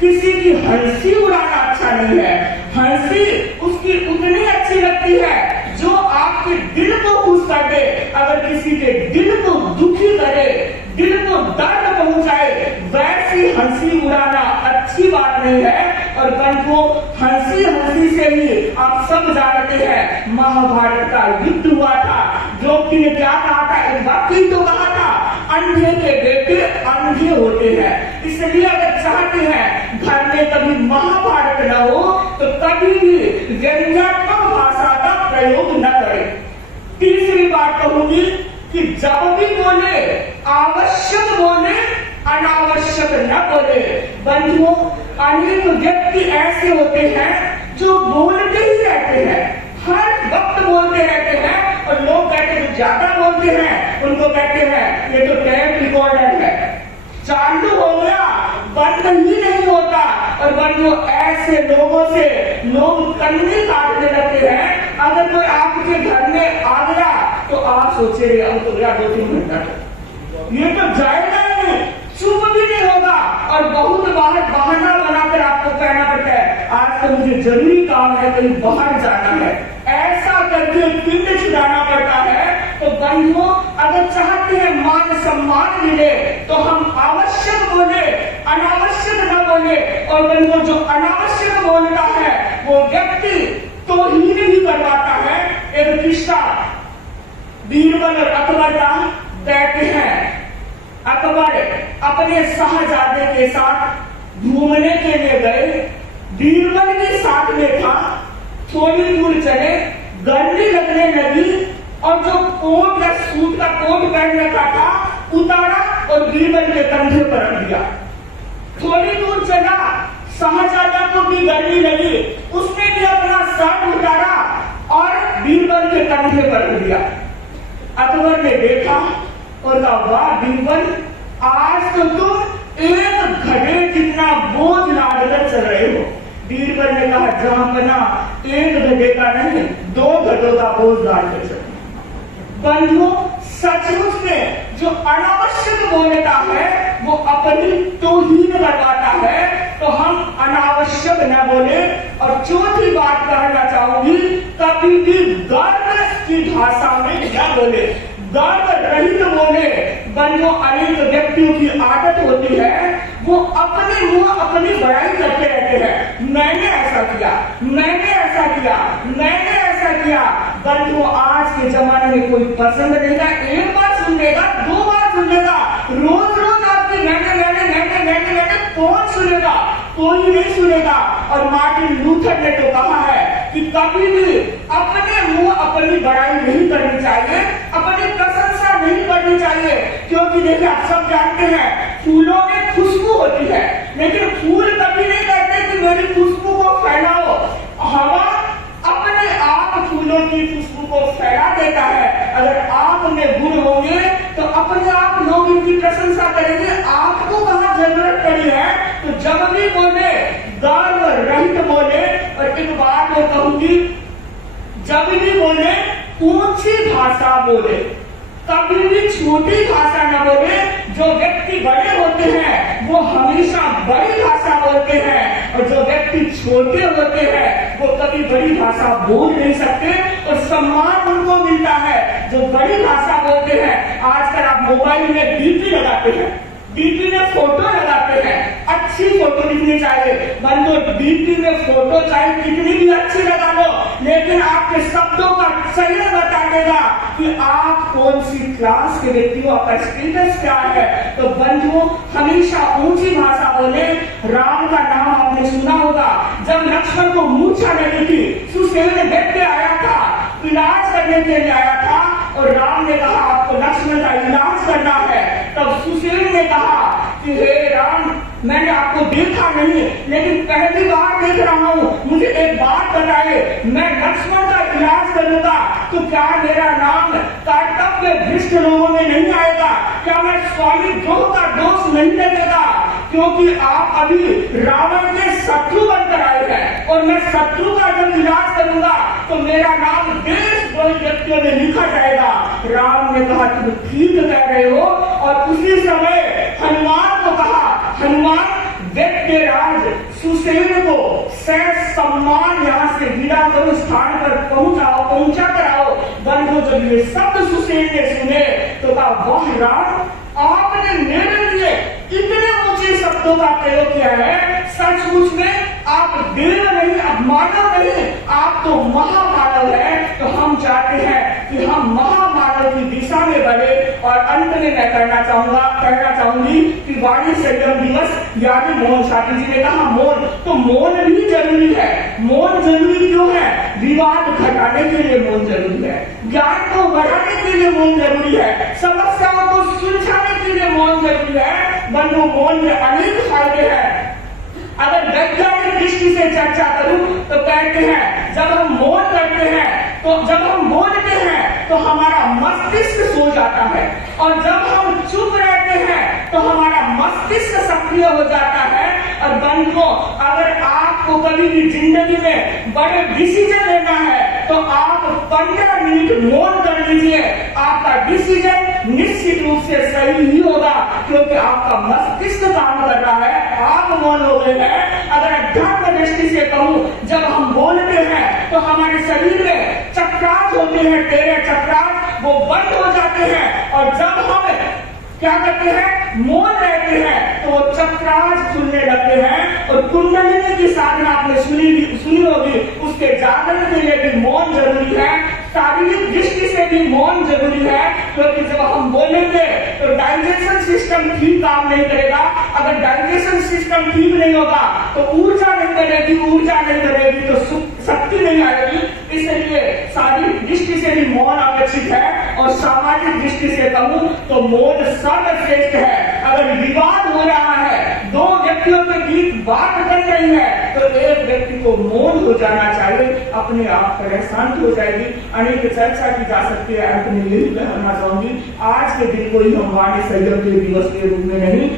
किसी की हंसी उड़ाना अच्छा नहीं है। हंसी उसकी उतनी अच्छी लगती है जो आपके दिल को खुश कर दे। अगर किसी के दिल को दुखी करे, दिल को दर्द पहुंचाए, वैसी हंसी उड़ाना अच्छी बात नहीं है। और बंधुओं, हंसी हंसी से ही आप सब जानते हैं महाभारत का युद्ध हुआ था। द्रौपदी ने क्या कहा था? एक वाक्य तो कहा था, अंधे के बेटे अंधे होते हैं। इसलिए अगर चाहते हैं घर में कभी महाभारत न हो तो कभी भी व्यंग्यात्मक भाषा का प्रयोग न करें। तीसरी बात कहूंगी कि जब भी बोले आवश्यक बोले, अनावश्यक न बोले। बंधुओं, अनेक व्यक्ति ऐसे होते हैं जो बोलते ही रहते हैं, हर वक्त बोलते रहते हैं, और लोग कहते हैं ज्यादा बोलते हैं उनको कहते हैं ये तो टेप रिकॉर्डर है, चालू हो गया बंद ही नहीं होता। और बंधुओं, ऐसे लोगों से लोग कन्नी काटने लगते हैं। अगर कोई आपके घर में आ गया तो आप सोचे अब तो गया 2-3 घंटा, ये तो जाएगा नहीं, चुप भी नहीं होगा, और बहुत बार बहाना बनाकर आपको कहना पड़ता है आज तो मुझे जरूरी काम है, कहीं बाहर जाना है, ऐसा करके पिंड छुड़ाना पड़ता है। तो बंधुओं, अगर चाहते हैं मान सम्मान मिले तो हम आवश्यक बोले, अनावश्यक न बोले। और बंधुओं, जो अनावश्यक बोलता है वो व्यक्ति तौहीन ही करवाता है। एक किस्सा बीरबल और अकबर का कहते हैं, अकबर अपने शाहजादे के साथ घूमने के लिए गए, बीरबल के साथ में था। थोड़ी दूर चले, गर्मी लगने लगी, और जो कोट या सूट का कोट पहन रखा था उतारा और बीरबल के कंधे पर रख दिया। थोड़ी दूर चला, शाहजादा को भी गर्मी लगी, उसने भी अपना शर्ट उतारा और बीरबल के कंधे पर रख दिया। अकबर ने देखा और कहा, वाह बीरबल, आज तो तुम एक घड़े जितना बोझ लादकर चल रहे हो। बीरबल ने कहा, जहांपना, एक घड़े का नहीं 2 घड़ों का बोझ लादकर चल। बंधुओं, सचमुच में जो अनावश्यक बोलता है वो अपनी तौहीन करवाता है, तो हम अनावश्यक न बोले। और चौथी बात कहना चाहूंगी, कभी भी गर्व की भाषा में न बोले, गर्व रहित बोले। बंधुओं, अनेक व्यक्तियों की आदत होती है वो अपने मुंह अपनी बड़ाई करते रहते हैं, मैंने ऐसा किया, मैंने ऐसा किया, मैंने ऐसा किया। बंधुओं, आज के जमाने में कोई पसंद नहीं था, एक बार सुन लेगा, 2 बार सुन लेगा, रोज रोज आपकी मैंने कौन सुनेगा? कोई नहीं सुनेगा। और मार्टिन लूथर ने तो कहा है कि कभी भी अपने मुंह अपनी बड़ाई नहीं करनी चाहिए, अपनी प्रशंसा नहीं करनी चाहिए। क्योंकि देखिए, आप सब जानते हैं फूलों में खुशबू होती है, लेकिन फूल कभी नहीं कहते कि मेरी खुशबू को फैलाओ। हवा अपने आप फूलों की खुशबू को फैला देता है। अगर आप में गुण होंगे तो अपने आप लोग इनकी प्रशंसा करेंगे, आपको कहाँ जरूरत पड़ी है। तो जब भी बोले गर्व रहित बोले। और एक बात मैं कहूंगी, जब भी बोले ऊंची भाषा बोले, कभी भी छोटी भाषा न बोले। जो व्यक्ति बड़े होते हैं वो हमेशा बड़ी भाषा बोलते हैं, और जो व्यक्ति छोटे होते हैं वो कभी बड़ी भाषा बोल नहीं सकते, और सम्मान उनको मिलता है जो बड़ी भाषा बोलते हैं। आजकल आप मोबाइल में डीपी लगाते हैं, डीपी में फोटो लगाते हैं, अच्छी फोटो दिखनी चाहिए। बंधुओं, डीपी में फोटो चाहे कितनी भी अच्छी लगा लो, लेकिन आपके शब्दों का चयन बता देगा कि आप कौन सी क्लास के व्यक्ति हो, आपका स्टेटस क्या है। तो बंधुओं, हमेशा ऊंची भाषा बोले। राम का नाम आपने सुना होगा, जब लक्ष्मण को मूर्छा लगी थी, सुसेन व्यक्ति आया था, इलाज करने के लिए आया था, और राम ने कहा आपको लक्ष्मण का इलाज करना है। तब सुसेन ने कहा कि हे राम, मैंने आपको देखा नहीं, लेकिन पहली बार देख रहा हूँ, मुझे एक बात बताइए, मैं लक्ष्मण का इलाज करूंगा तो क्या मेरा नाम कर्तव्य भ्रष्ट लोगों में नहीं आएगा? क्या मैं स्वामी द्रोह का दोष नहीं लगेगा? क्योंकि आप अभी रावण के शत्रु बनकर आए हैं, और मैं शत्रु का जब इलाज करूंगा तो मेरा नाम देशद्रोही व्यक्तियों में लिखा जाएगा। राम ने कहा तुम ठीक कह रहे हो, और उसी समय हनुमान को कहा, हनुमान दैत्यराज सुसेन को सम्मान यहाँ से विदा करो, स्थान पर पहुंचा कर आओ। बंधु जब ये शब्द सुसेन ने सुने तो कहा, वाह राम, आपने मेरे लिए इतने ऊंचे शब्दों का प्रयोग किया है। सचमुच में आप देव नहीं, आप मानव नहीं, आप तो महामानव है। तो हम चाहते हैं कि हम महामानव की दिशा में बढ़े। और अंत में मैं कहना चाहूंगी कि वाणी संयम दिवस यानी मौन, शादी जी ने कहा मौन, तो मौन भी जरूरी है। मौन जरूरी क्यों है? विवाद घटाने के लिए मौन जरूरी है, ज्ञान को बढ़ाने के लिए मौन जरूरी है, समस्याओं को सुलझाने के लिए मौन जरूरी है। बंधु, मौन के अनेक फायदे हैं। अगर वैज्ञानिक दृष्टि से चर्चा करूं तो कहते हैं जब हम मौन करते हैं, तो जब हम बोलते हैं तो हमारा मस्तिष्क सो जाता है, और जब हम चुप रहते हैं तो हमारा मस्तिष्क सक्रिय हो जाता है। और बंधुओं, अगर आपको कभी भी जिंदगी में बड़े डिसीजन लेना है तो आप 15 मिनट मौन कर लीजिए, आपका डिसीजन निश्चित रूप से सही ही होगा, क्योंकि आपका मस्तिष्क काम कर रहा है, आप मौन हो गए हैं। अगर अध्यात्म दृष्टि से कहूं, जब हम बोलते हैं तो हमारे शरीर में चक्रास होते हैं, 13 चक्रास, वो बंद हो जाते हैं। और जब हम क्या करते हैं, मौन रहते हैं, तो वो चक्रास खुलने लगते हैं। और कुंडलिनी की साधना आपने सुनी होगी, उसके जागरण के लिए भी मौन जरूरी है। शारीरिक दृष्टि से भी मौन जरूरी है, क्योंकि जब हम बोलेंगे तो डाइजेशन सिस्टम ठीक काम नहीं करेगा। अगर डाइजेशन सिस्टम ठीक नहीं होगा तो ऊर्जा नहीं बनेगी तो शक्ति नहीं आएगी। इसलिए शारीरिक दृष्टि से भी मौन अपेक्षित है। और सामाजिक दृष्टि से कहूं तो मौन सर्वश्रेष्ठ है। अगर विवाद हो रहा है, दो व्यक्तियों के बीच बात कर रही है, तो एक व्यक्ति को मौन हो जाना चाहिए, अपने आप तरह शांत हो जाएगी। अनेक चर्चा की जा सकती है, अंत में यही कहना चाहूंगी, आज के दिन को ही हम वाणी संयम के दिवस के रूप में नहीं